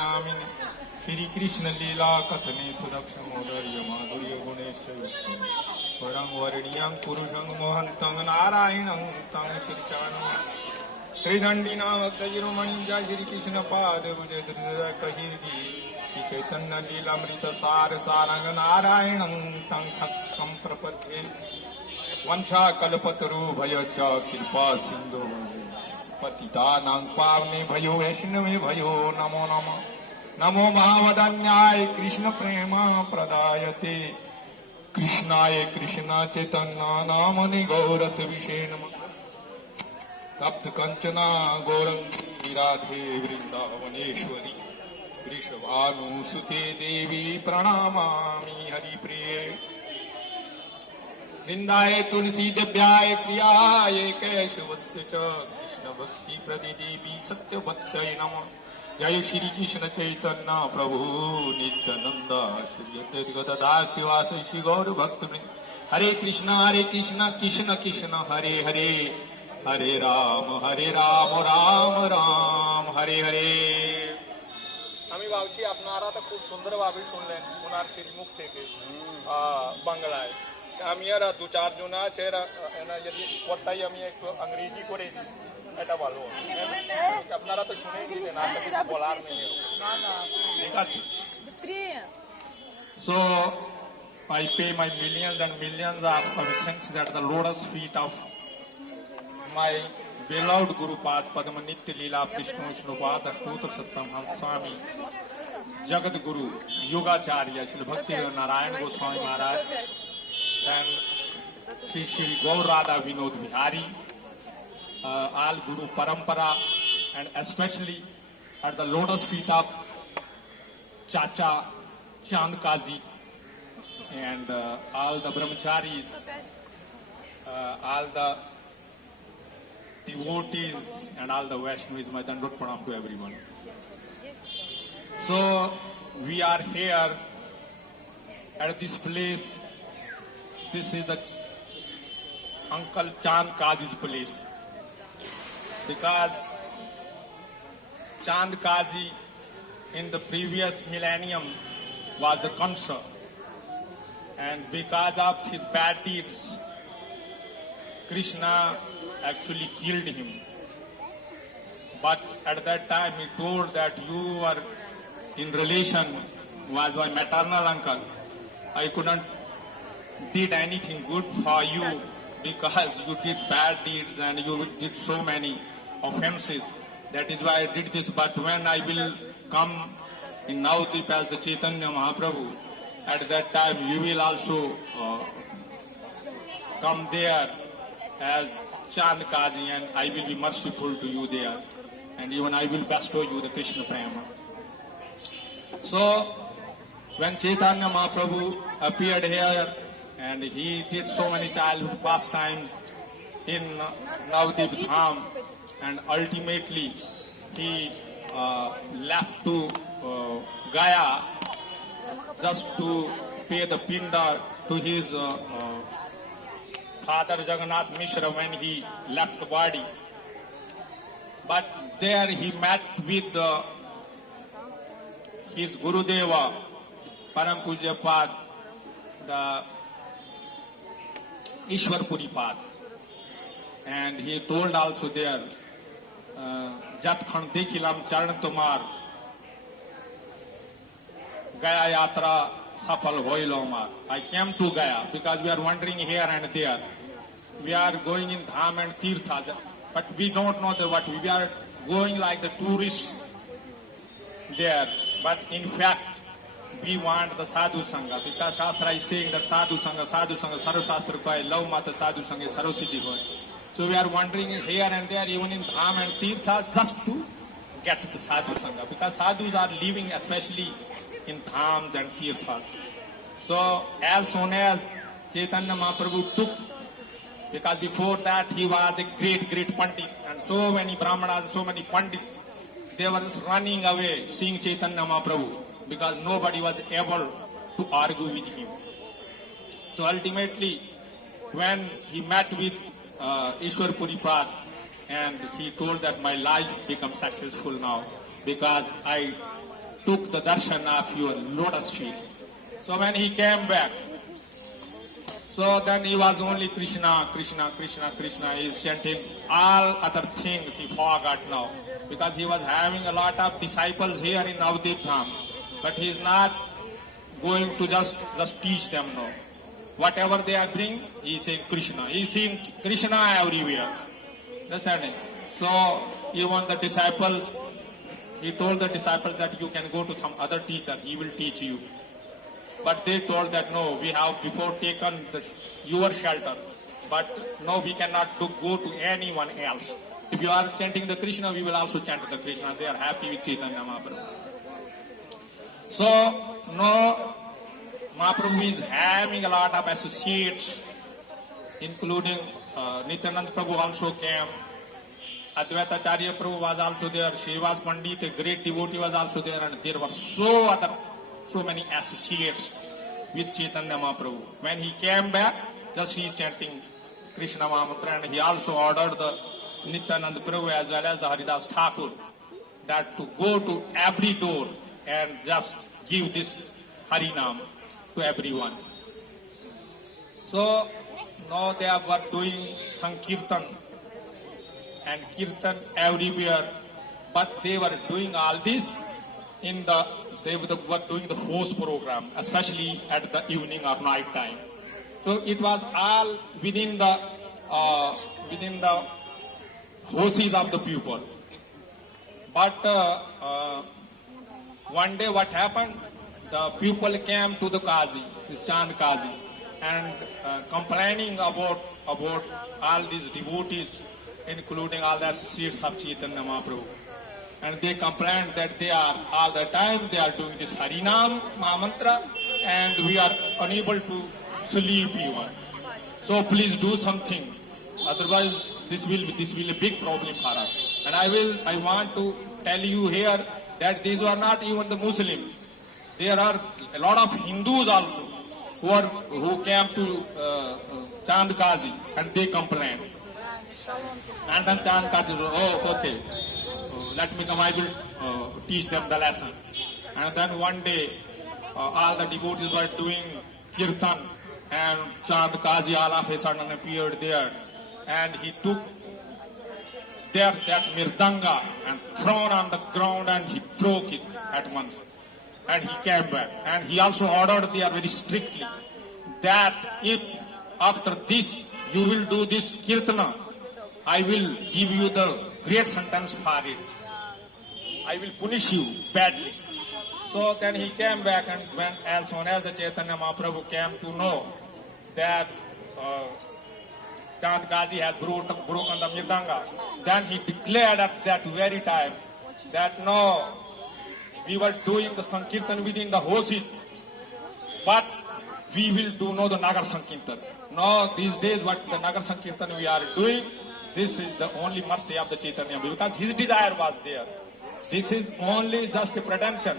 गामिनी श्री कृष्ण लीला कथने सुदक्षमोदर्य माधुर्य गुणेश परं वर्णियं पुरुषं मोहन्तं नारायणं तं शीर्षानं त्रिदंडिना भक्तशिरोमणि जय श्री कृष्ण पाद पूजे कही श्री चैतन्य लीलामृत सार सारंग नारायणं तं सक्कं प्रपद्ये वंशा कल्पतरु भय च कृपा सिंधु पतितानां पावने भयो वैष्णवे भयो नमो नमः नमो महावदन्याय कृष्ण प्रेम प्रदायते कृष्णाय कृष्ण चैतन्य नामनि गौरत विषे नमः तप्त कंचना गौरंगी राधे वृंदावनेश्वरी वृषभानुसुते देवी प्रणमामि हरिप्रिये वृंदाय तुलसी दिव्याय प्रियाय केशवस्य च कृष्ण भक्ति प्रदे देवी सत्य भक्तये नमः जय श्री कृष्ण चैतन्य प्रभु नित्यानंद श्री अद्वैत गदाधर शिवासादि श्री गौर भक्त वृंद हरे कृष्ण कृष्ण कृष्ण हरे हरे हरे राम राम राम हरे हरे। আমি ভাবছি আপনারা তো খুব সুন্দরভাবে শুনলেন ওনার শ্রীমুখ থেকে বাংলায়। আমি আর দু চারজন আছে এরা যদি পড়তাই আমি একটু ইংরেজি করে দিই এটা ভালো। আপনারা তো শুনেই দিলেন, আর কিছু বলার নেই। ঠিক আছে। So I pay my millions and millions of obeisances at the lotus feet of my beloved Guru Pad Padma Nitya Leela Vishnu Vishnupad Ashtotra Sattam Hans Swami Jagat Guru Yogacharya Shri Bhakti Narayan Goswami Maharaj and Shri Gaur Radha Vinod Bihari, all Guru Parampara, and especially at the lotus feet of Chacha Chand Kazi and all the brahmacharis, all the devotees and all the Vaishnavis, my Dandot Pranam to everyone. So we are here at this place. This is the Uncle Chand Kazi's place, because Chand Kazi in the previous millennium was the Kansa, and because of his bad deeds Krishna actually killed him. But at that time he told that you are in relation, was my maternal uncle. I couldn't did anything good for you because you did bad deeds and you did so many offenses. That is why I did this. But when I will come in Navadvip as the Chaitanya Mahaprabhu, at that time you will also come there as Chand Kazi, and I will be merciful to you there, and even I will bestow you the Krishna Prema. So when Chaitanya Mahaprabhu appeared here, and he did so many childhood pastimes in Navadvip Dham, and ultimately he left to Gaya just to pay the pinda to his father Jagannath Mishra when he left the body. But there he met with his Gurudeva, Param Pujya Pad, the Ishwar Puri Pad. And he told also there, Jat Khan Dekhilam Charan Tomar, Gaya Yatra Safal Hoilo Amar. I came to Gaya because we are wandering here and there. We are going in Dham and Tirtha, but we don't know what we are going like the tourists there. But in fact, we want the Sadhu Sangha, because Shastra is saying that Sadhu Sangha, Sarva Shastra Kai, love Mata Sadhu Sangha, Sarva Siddhi Hoy. So we are wandering here and there, even in Dham and Tirtha, just to get the Sadhu Sangha, because Sadhus are living especially in Dhams and Tirthas. So as soon as Chaitanya Mahaprabhu took, because before that he was a great Pandit, and so many Brahmanas, so many Pandits, they were just running away seeing Chaitanya Mahaprabhu, because nobody was able to argue with him. So ultimately, when he met with Ishwar Puripad, and he told that my life becomes successful now, because I took the darshan of your lotus feet. So when he came back, so then he was only Krishna, Krishna, Krishna, Krishna. He is chanting all other things he forgot now. Because he was having a lot of disciples here in Navadip Dham. But he is not going to just teach them now. Whatever they are bringing, he is saying Krishna. He is seeing Krishna everywhere. Understanding? So even the disciples, he told the disciples that you can go to some other teacher, he will teach you. But they told that no, we have before taken your shelter. But no, we cannot go to anyone else. If you are chanting the Krishna, we will also chant the Krishna. They are happy with Chaitanya Mahaprabhu. So, no, Mahaprabhu is having a lot of associates, including Nityananda Prabhu also came. Advaita Acharya Prabhu was also there. Srivas Pandit, a great devotee, was also there. And there were so many associates with Chaitanya Mahaprabhu. When he came back, just he chanting Krishna Mahamantra, and he also ordered the Nityananda Prabhu as well as the Haridas Thakur that to go to every door and just give this Harinam to everyone. So now they were doing Sankirtan and Kirtan everywhere, but they were doing all this they were doing the host program, especially at the evening or night time. So it was all within the houses of the people. But one day what happened? The people came to the Qazi, this Chand Qazi, and complaining about all these devotees, including all the associates of Chaitanya Mahaprabhu. And they complained that they are all the time they are doing this Harinam Mahamantra, and we are unable to sleep even. So please do something, otherwise this will be a big problem for us. And I want to tell you here that these are not even the Muslims. There are a lot of Hindus also who came to Chand Qazi and they complained. And then Chand Qazi said, oh, okay, let me come, I will teach them the lesson. And then one day, all the devotees were doing kirtan, and Chand Qazi all of a sudden appeared there, and he took that mirdanga and thrown on the ground, and he broke it at once. And he came back, and he also ordered there very strictly that if after this you will do this kirtana, I will give you the great sentence for it. I will punish you badly. So then he came back, and when as soon as the Chaitanya Mahaprabhu came to know that Chand Qazi has broken the mirdanga, then he declared at that very time that no, we were doing the Sankirtan within the houses, but we will do no the Nagar Sankirtan. No, these days what the Nagar Sankirtan we are doing, this is the only mercy of the Chaitanya, because his desire was there. This is only just a pretension.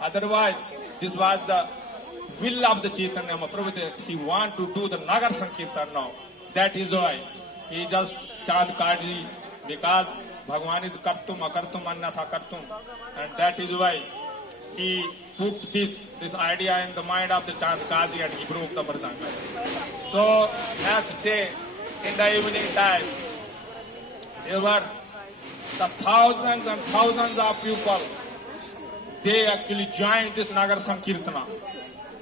Otherwise, this was the will of the Chaitanya Mahaprabhu that he want to do the Nagar Sankirtan now. That is why he just Chand Qazi, because Bhagwan is kartum, akartum, annatha kartum. And that is why he put this idea in the mind of the Chand Qazi and he broke the mridanga. So next day, in the evening time, there were the thousands and thousands of people. They actually joined this Nagar Sankirtana.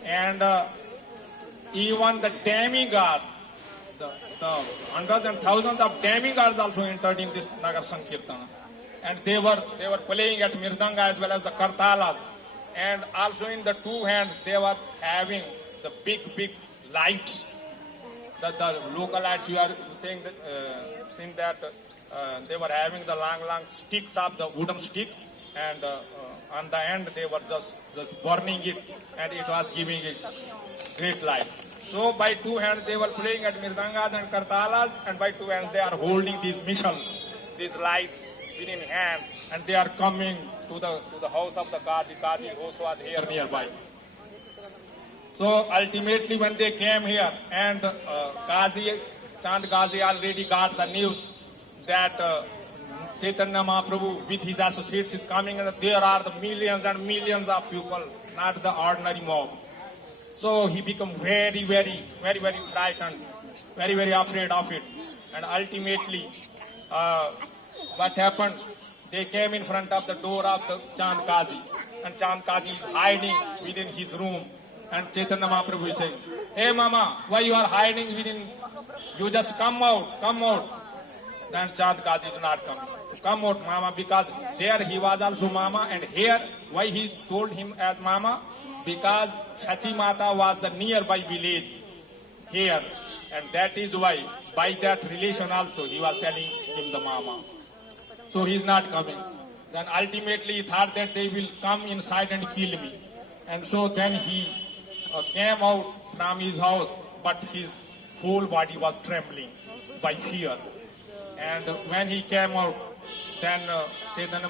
And even the demigod, the hundreds and thousands of demigods also entered in this Nagar Sankirtana. And they were playing at mirdanga as well as the kartalas. And also in the two hands they were having the big lights. The local lights, you are saying that they were having the long sticks of the wooden sticks, and on the end they were just burning it, and it was giving a great light. So by two hands they were playing at mirdangas and kartalas, and by two hands they are holding these mishals, these lights within hand, and they are coming to the house of the Qazi. Qazi also was here nearby. So ultimately when they came here, and Chand Qazi already got the news that Chaitanya Mahaprabhu with his associates is coming, and there are the millions and millions of people, not the ordinary mob. So he become very frightened, very afraid of it. And ultimately, what happened? They came in front of the door of the Chand Kazi, and Chand Kazi is hiding within his room. And Chaitanya Mahaprabhu is saying, "Hey Mama, why you are hiding within? You just come out. Then Chand Kazi is not coming. Come out, Mama, because there he was also Mama, and here why he told him as Mama? Because Shachi Mata was the nearby village here, and that is why by that relation also he was telling him the Mama. So he is not coming. Then ultimately he thought that they will come inside and kill me, and so then he came out from his house, but his whole body was trembling by fear. And when he came out, then Chaitanya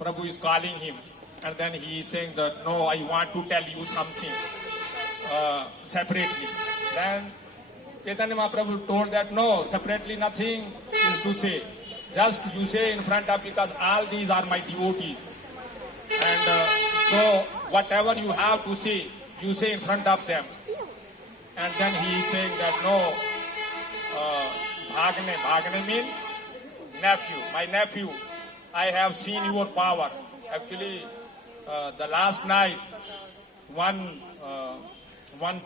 Prabhu is calling him, and then he is saying that, "No, I want to tell you something separately." Then Chaitanya Mahaprabhu told that, "No, separately nothing is to say. Just you say in front of, because all these are my devotees. And so whatever you have to say, you say in front of them." And then he is saying that, "No, Bhagne means nephew. My nephew, I have seen your power. Actually, the last night, one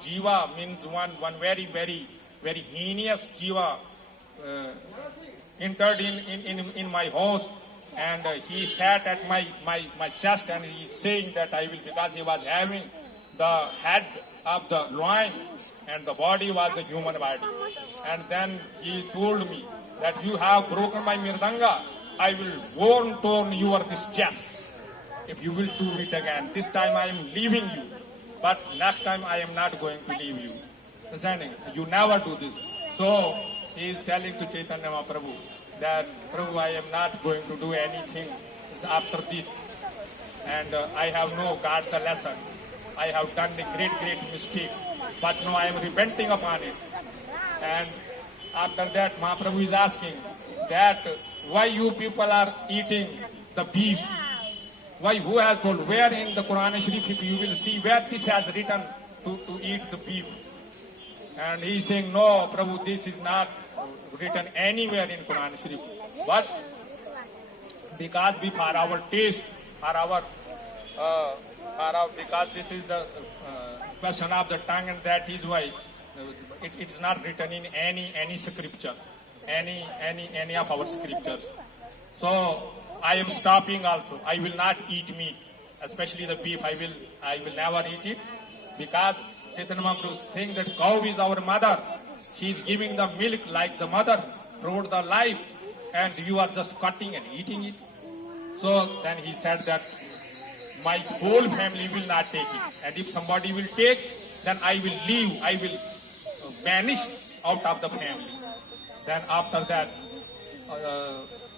jiva means one very heinous jiva entered in my house, and he sat at my chest, and he is saying that I will, because he was having the head of the loin and the body was the human body. And then he told me that you have broken my mirdanga, I will torn your this chest if you will do it again. This time I am leaving you, but next time I am not going to leave you." Understanding? You never do this. So he is telling to Chaitanya Mahaprabhu that, "Prabhu, I am not going to do anything after this, and I have got the lesson. I have done a great mistake, but now I am repenting upon it." And after that, Mahaprabhu is asking that, "Why you people are eating the beef? Why? Who has told? Where in the Quran Sharif if you will see where this has written to eat the beef?" And he is saying, "No, Prabhu, this is not written anywhere in Quran Sharif. But because we, for our taste, because this is the question of the tongue, and that is why it is not written in any scripture, any of our scriptures. So I am stopping also. I will not eat meat, especially the beef. I will never eat it, because Chaitanya Mahaprabhu is saying that cow is our mother. She is giving the milk like the mother throughout the life, and you are just cutting and eating it." So then he said that my whole family will not take it, and if somebody will take, then I will leave. I will vanish out of the family. Then after that,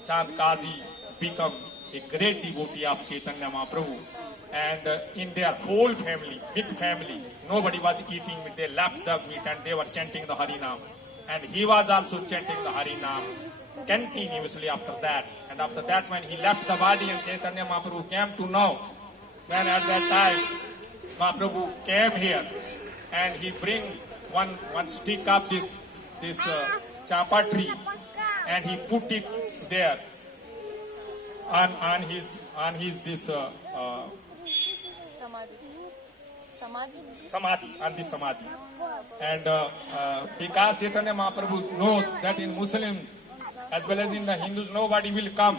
Chand Kazi become a great devotee of Chaitanya Mahaprabhu, and in their whole family, big family, nobody was eating meat. They left the meat and they were chanting the Harinam, and he was also chanting the Harinam continuously after that. And after that, when he left the body, and Chaitanya Mahaprabhu came to know, then at that time Mahaprabhu came here, and he bring one stick of this chapa tree, and he put it there on his this samadhi. And because Chaitanya Mahaprabhu knows that in Muslims as well as in the Hindus, nobody will come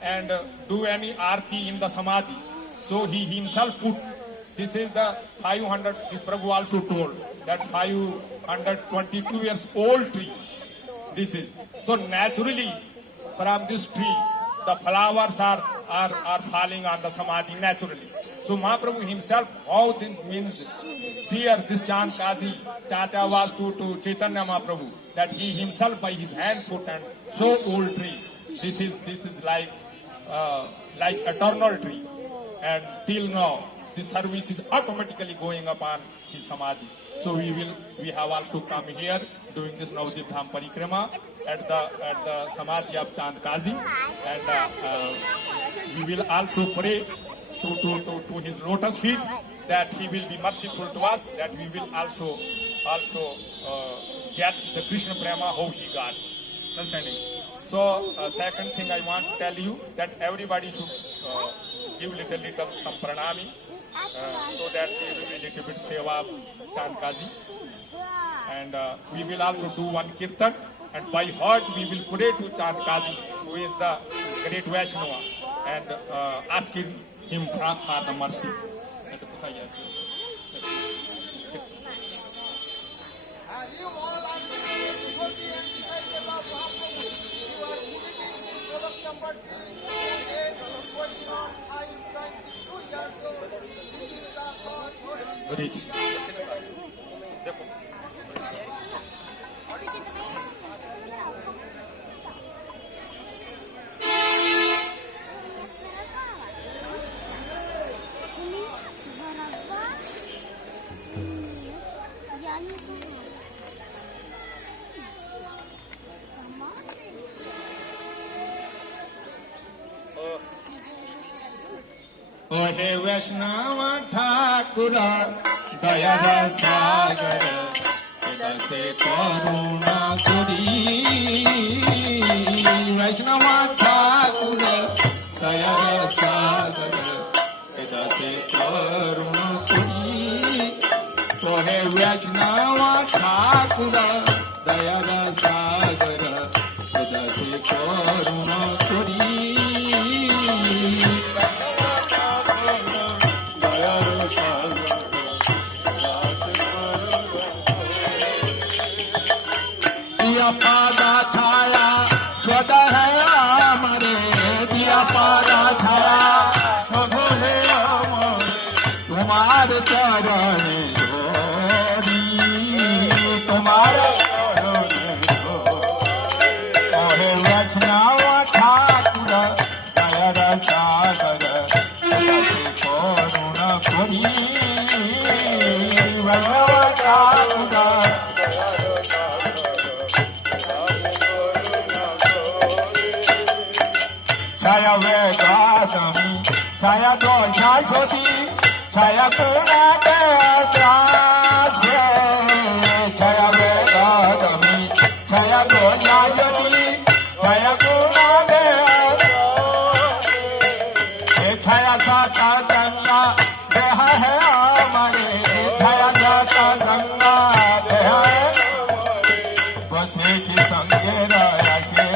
and do any arti in the samadhi. So he himself put, this is the 500, this Prabhu also told, that 522 years old tree. This is. So naturally, from this tree, the flowers are falling on the samadhi naturally. So Mahaprabhu himself, how this means, dear this Chand Kazi, Chacha was to Chaitanya Mahaprabhu, that he himself by his hand put, and so old tree. This is like eternal tree, and till now the service is automatically going upon his samadhi. So we have also come here doing this Navadip Dham Parikrama at the samadhi of Chand Kazi, and we will also pray to his lotus feet that he will be merciful to us, that we will also get the Krishna Prema how he got. Understanding? So second thing I want to tell you that everybody should give little some pranami so that we will be little bit seva of Chand Kazi. And we will also do one kirtan, and by heart we will pray to Chand Kazi, who is the great Vaishnava, and asking him for the mercy. Hare Krishna. O he Vaishnava Thakura Daya Sagar Edase Karuna Kuri Vaishnava Thakura Daya Sagar Edase Karuna Kuri O he Vaishnava Thakura Daya Sagar Edase Karuna Kuri दिया पादा छाया स्वद है हमारे दिया पादा छाया स्वद है हमारे तुम्हारे चरण जोड़ी तुम्हारे अरे वैष्णव ठाकुर दया सागर करुणा करी वैष्णव ठाकुर छाया वेदादमी छाया दोषा छोटी छाया पूर्णा देवत्रासे छाया वेदादमी छाया दोषा छोटी छाया पूर्णा देवत्रासे छाया साता गंगा देह है हमारे छाया साता गंगा देह है बसे की संगे राशे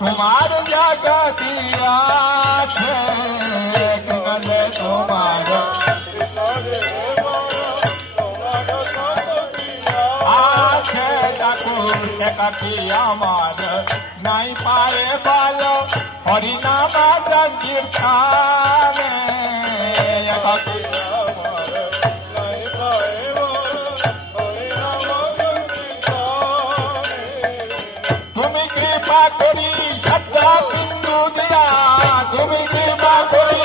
तुम्हार जगतिया छे कले तुम्हार आछे ठाकुर के कटिया मार नहीं पाए बालो हरि नाम संकीर्तन तुम्हें कृपा करी शब्द बिंदु दिया तुम्हें कृपा करी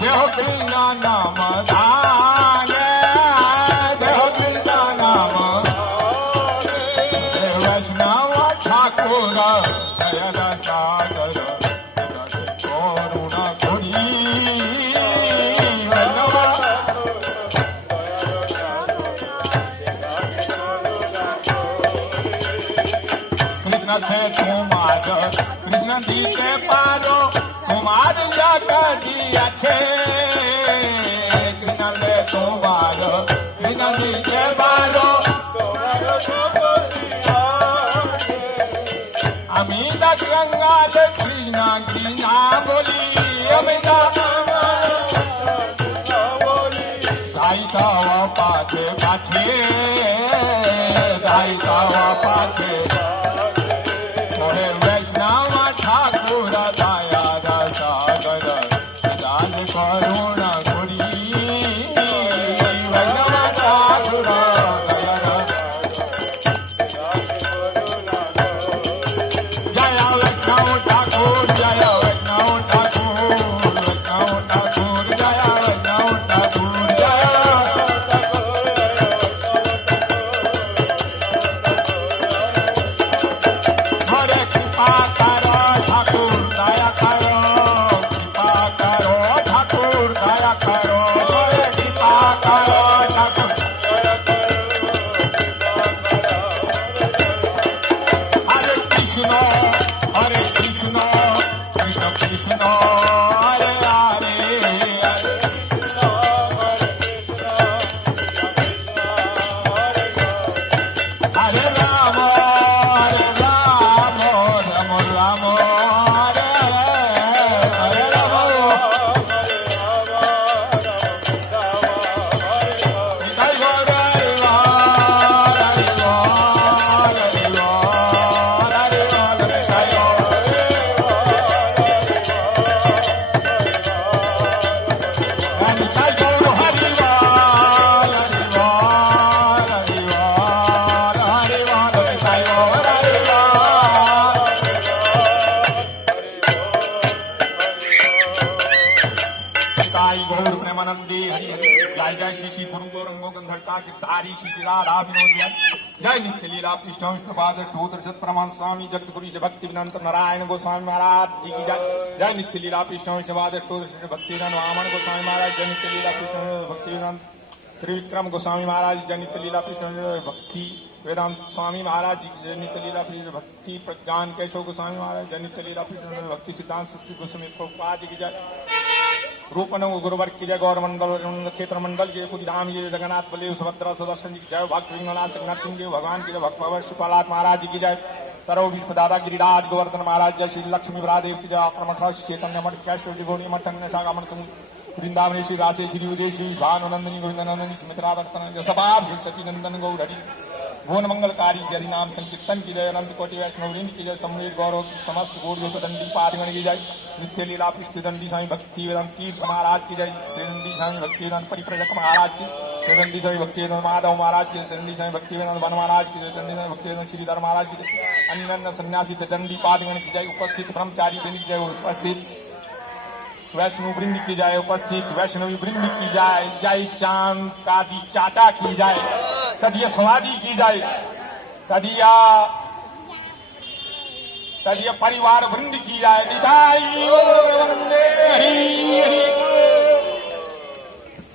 देहो कृष्ण नाम धान देहो कृष्ण नाम वैष्णव ठाकुर दया सागर करुणा करी से कुमार कृष्ण जी के पारो कुमार जगदिया छे कृष्ण से कुमार कृष्ण जी के पारो अमिता गंगा से कृष्ण की ना बोली अमिता गायिका पाछे पाछे गायिका पाछे थोड़े वैष्णव ठाकुर दया सागर जाल करुण गुरी वैष्णव ठाकुर दया जय वैष्णव ठाकुर जय वैष्णव ठाकुर वैष्णव ठाकुर जय वैष्णव ठाकुर जय हरे कृपा करो ठाकुर दया करो कृपा करो ठाकुर दया करो हरे कृपा करो ठाकुर हरे कृष्ण कृष्ण कृष्ण हरे हरे हरे हरे राम राम राम हरे हरे राम जय गौर हरे वार हरे वार हरे वार जय गौर हरि वार हरि वार हरि वार हरि वार जय गौर हरि वार ताई गौर प्रेमानंदी हरि हरि जय जय श्री श्री गुरु गौरंगो गंधर्ता कीर्तारी श्री श्री राधा विनोदिया जय नित्य लीला कृष्ण विष्णु पाद ठोतर सत प्रमाण स्वामी जगत गुरु भक्ति विनंत नारायण गोस्वामी महाराज जी की जय जय नित्य लीला कृष्ण विष्णु पाद ठोतर भक्ति विनंत वामन गोस्वामी महाराज जय नित्य लीला कृष्ण भक्ति वेदांत त्रिविक्रम गोस्वामी महाराज जय नित्य लीला कृष्ण भक्ति वेदांत स्वामी महाराज जी जय नित्य लीला कृष्ण भक्ति प्रज्ञान केशव गोस्वामी महाराज जय नित्य लीला कृष्ण भक्ति सिद्धांत श्री गोस्वामी प्रभुपाद जी की जय रूपन गुरुवर की जय गौर मंडल क्षेत्र मंडल के खुद धाम ये जगन्नाथ बलदेव सुभद्रा सुदर्शन जी की जय भक्त विंगनाथ नरसिंह देव भगवान की जय भक्त पवर शिवपालात महाराज जी की जय सर्व विश्व दादा गिरिराज गोवर्धन महाराज जय श्री लक्ष्मी ब्रादेव की जय आक्रमण चैतन्य मठ कैश्वर जी मठ शागामन समूह वृंदावन श्री राशे श्री उदय श्री भानुनंदनी गोविंदनंदनी सुमित्रा दर्शन सबार श्री सचिनंदन गौर हरि भुवन मंगलकारी श्री हरिनाम संकीर्तन की जय अनंत कोटि वैष्णव वृंद की जय सम्मेद गौरव की समस्त गौर दंडी पादिगण की जय नित्य लीला पृष्ठ दंडी स्वामी भक्ति वेदांत तीर्थ महाराज की जय त्रिदंडी स्वामी भक्ति वेदांत परिप्रजक महाराज की त्रिदंडी स्वामी भक्ति वेदांत माधव महाराज की त्रिदंडी स्वामी भक्ति वेदांत वन महाराज की त्रिदंडी स्वामी भक्ति वेदांत श्रीधर महाराज की जय अन्य सन्यासी दंडी पादिगण की जय उपस्थित ब्रह्मचारी वृंद की जय उपस्थित वैष्णव वृंद की जाए उपस्थित वैष्णवी वृंद की जाए जय चांद कादी चाचा की जाए तदिया समाधि की जाए तदिया परिवार वृंद की जाए निधाई वंदे हरि हरि